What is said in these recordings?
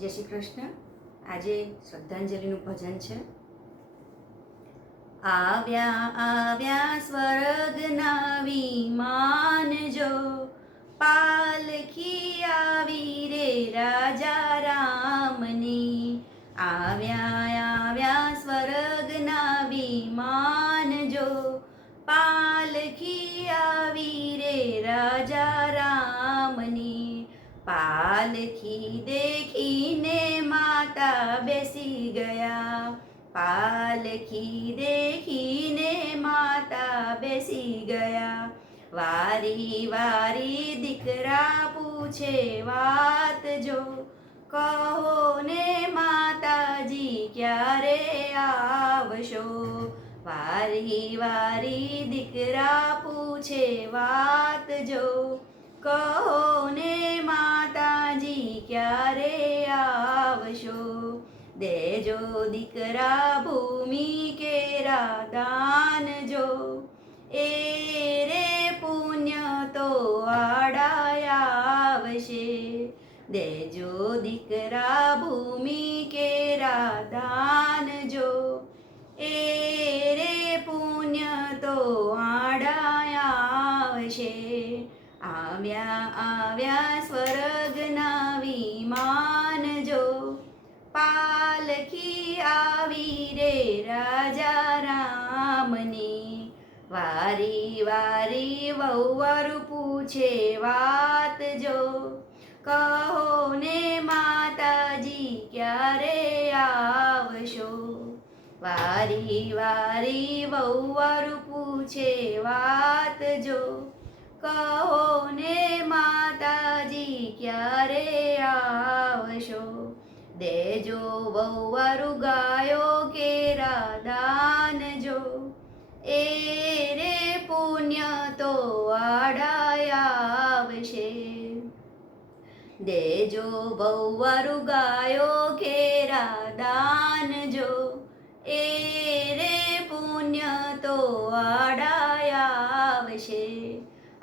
જય શ્રી કૃષ્ણ. આજે શ્રદ્ધાંજલિનું ભજન છે. આવ્યા આવ્યા સ્વર્ગના વિમાન જો, પાલખી આવી રે રાજા રામની. આવ્યા આવ્યા સ્વર્ગના વિમાન જો, પાલખી આવી રે રાજા રામની. પાલખી દેખીને માતા બેસી ગયા, પાલખી દેખીને માતા બેસી ગયા. વારી વારી દીકરા પૂછે વાત જો, કહો ને માતાજી ક્યારે આવશો. વારી વારી દીકરા પૂછે વાત જો, કહો ને માતાજી ક્યારે આવશો. દેજો દીકરા ભૂમિ કેરા દાન જો, એ રે પુણ્ય તો આડાયા આવશે. દેજો દીકરા ભૂમિ કેરા દાન જો, એ રે પુણ્ય તો આડાયા આવશે. આવ્યા આવ્યા સ્વર્ગના વિમાન જો, પાલખી આવી રે રાજા રામની. વારી વારી વહુવરુ પૂછે વાત જો, કહો ને માતાજી ક્યારે આવશો. વારી વારી વહુવરુ પૂછે વાત જો, કહો ને માતાજી ક્યારે આવશો. દેજો વહુવરુ ગાયો કેરા દાન જો, એ રે પુણ્ય તો આડાયા આવશે. દેજો વહુવરુ ગાયો કેરા દાન જો, એ રે પુણ્ય તો આડાયા આવશે.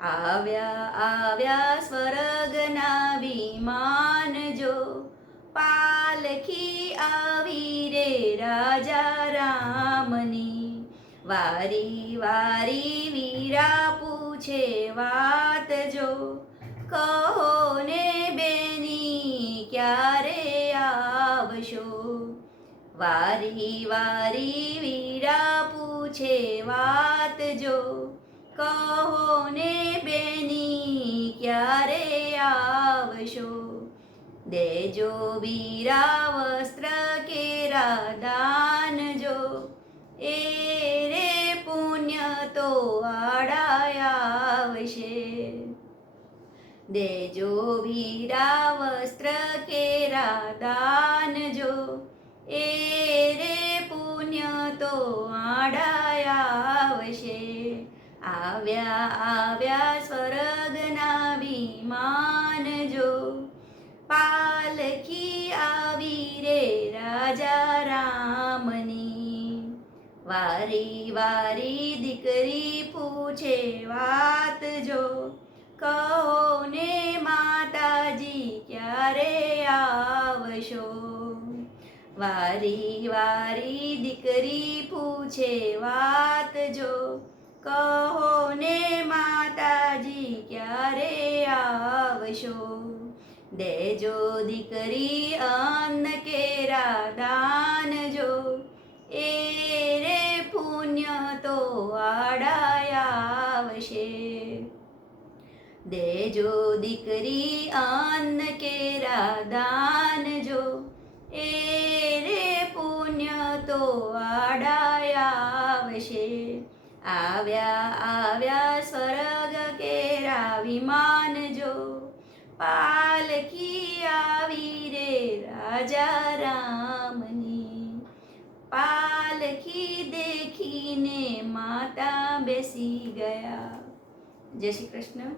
આવ્યા આવ્યા સ્વર્ગના વિમાન જો, પાલખી આવી રે રાજા રામની. વારી વારી વીરા પૂછે વાત જો, કહો ને બેની ક્યારે આવશો. વારી વારી વીરા પૂછે વાત જો, કહો ને બેની ક્યારે આવશો. દેજો વીરા વસ્ત્ર કેરા દાન જો, એ રે પુણ્ય તો આડાયા આવશે. દેજો વીરા વસ્ત્ર કેરા દાન જો, એ રે પુણ્ય તો આડાયા આવશે. આવ્યા આવ્યા સ્વર્ગના વિમાન જો, પાલખી આવી રે રાજા રામની. વારી વારી દીકરી પૂછે વાત જો, કહો ને માતાજી ક્યારે આવશો. વારી વારી દીકરી પૂછે વાત જો, કહો ને માતાજી ક્યારે આવશો. દેજો દીકરી અન્ન કેરા દાન જો, એ રે પુણ્ય તો આડાયા આવશે. દેજો દીકરી અન્ન કેરા દાન જો, એ રે પુણ્ય તો આડાયા આવશે. આવ્યા આવ્યા સ્વર્ગ કેરા વિમાન જો, પાલખી આવી રે રાજા રામની. પાલખી દેખીને માતા બેસી ગયા. જય શ્રી કૃષ્ણ.